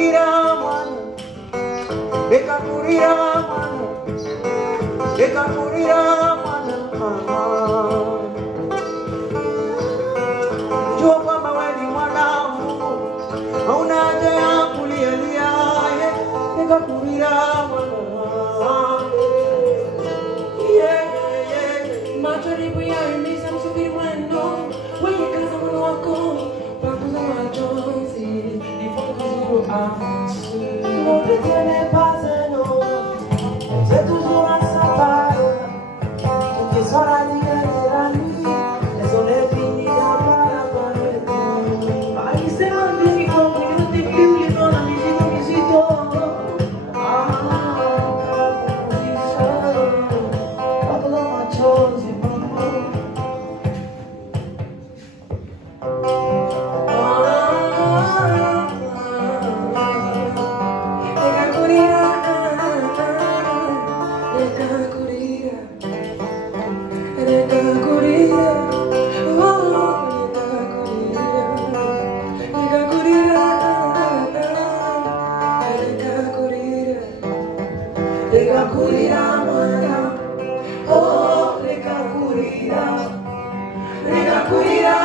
kurira mwana, reka kurira mwana, reka kurira mwana. Jua kwamba wewe ni mwanangu, hauna haja ya kulialia, reka kurira mwana. Majaribu yaeneza msubiri mwendo, wenye kaza mwana wako, pamoja machozi, nifungue avansu. Ne détenez pas un homme, c'est toujours à sa parole, qui sont la lumière de la nuit, les soleils finis d'avoir la parole. Ahí se va el físico, yo te pido con la visito. Reka kurira mwana, oh reka kurira, reka kurira,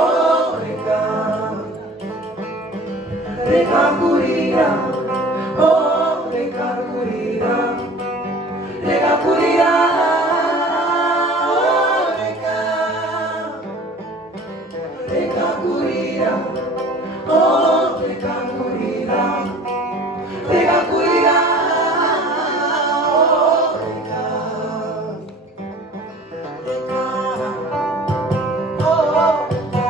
oh reka, reka kurira, oh reka kurira, reka kurira, oh reka, reka kurira, oh reka kurira. Reka kurira, oh reka, reka, oh reka,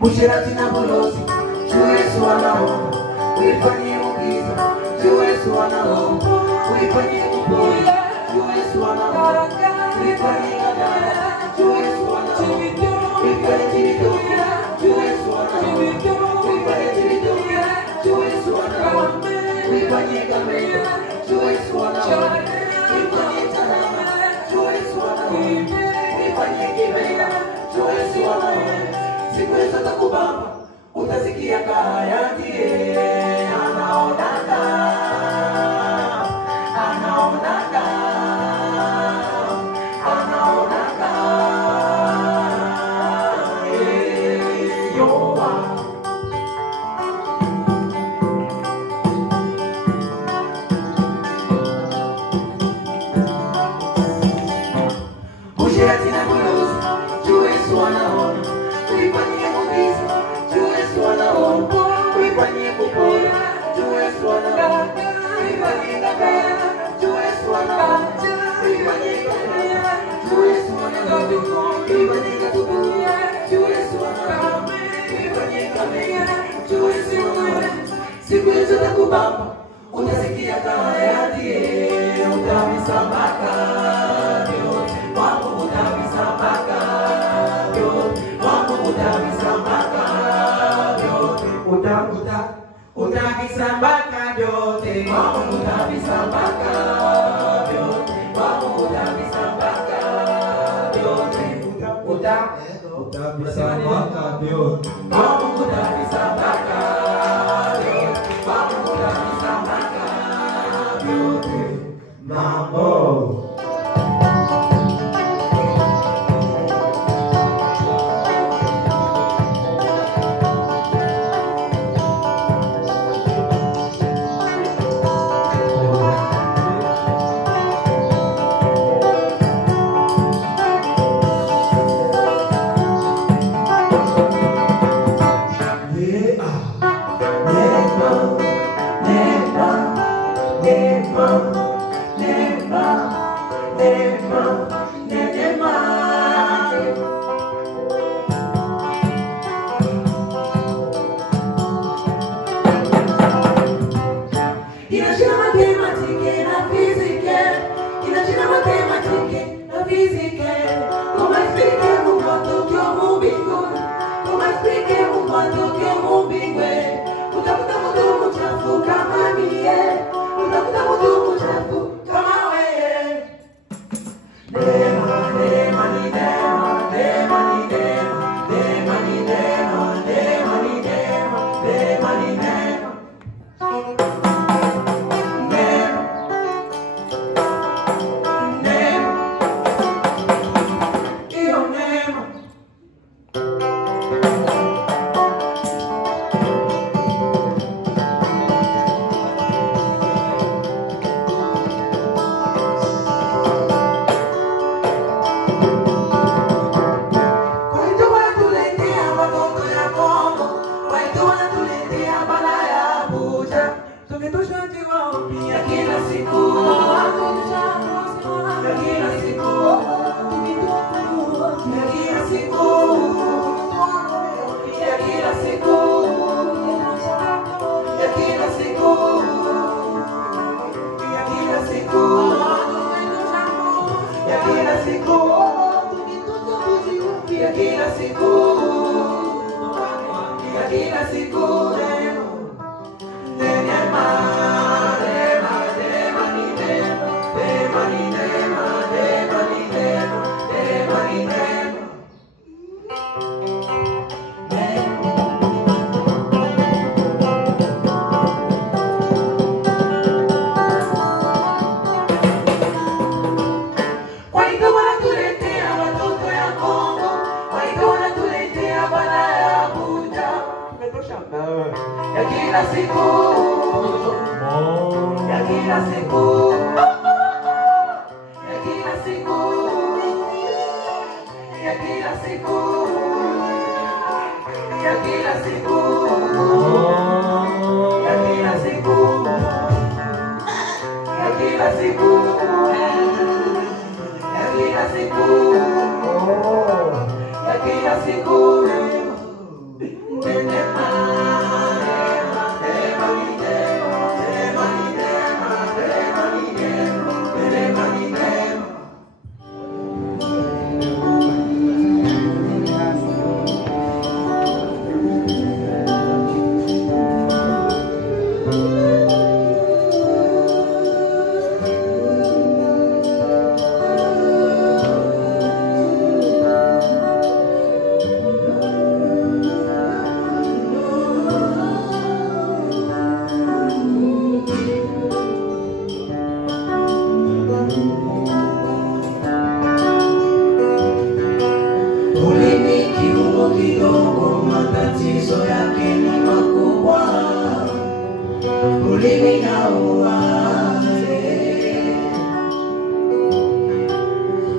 Bushirati na bolozi, Yesu anaomba, uifanyie muujiza, Yesu anaomba, uifanyie muujiza, Yesu anaomba, uifanyie agano, Yesu anaomba, uifanyie kitu, hizo za kubamba utasikia kaya ndiye anaonaka siku hizo za kubamba utasikia kaya ndiye utavisambaka vyote wangu utavisambaka vyote wangu utavisambaka vyote utavisambaka vyote wangu utavisambaka vyote wangu utavisambaka vyote utavisambaka vyote wangu utavisambaka mambo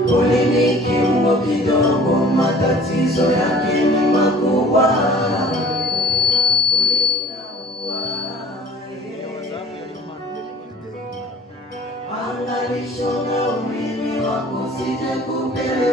Ulimi kiungo kidogo, matatizo yake ni makubwa. Ulimi naua. Angalisho na ulimi wako usije kupeleka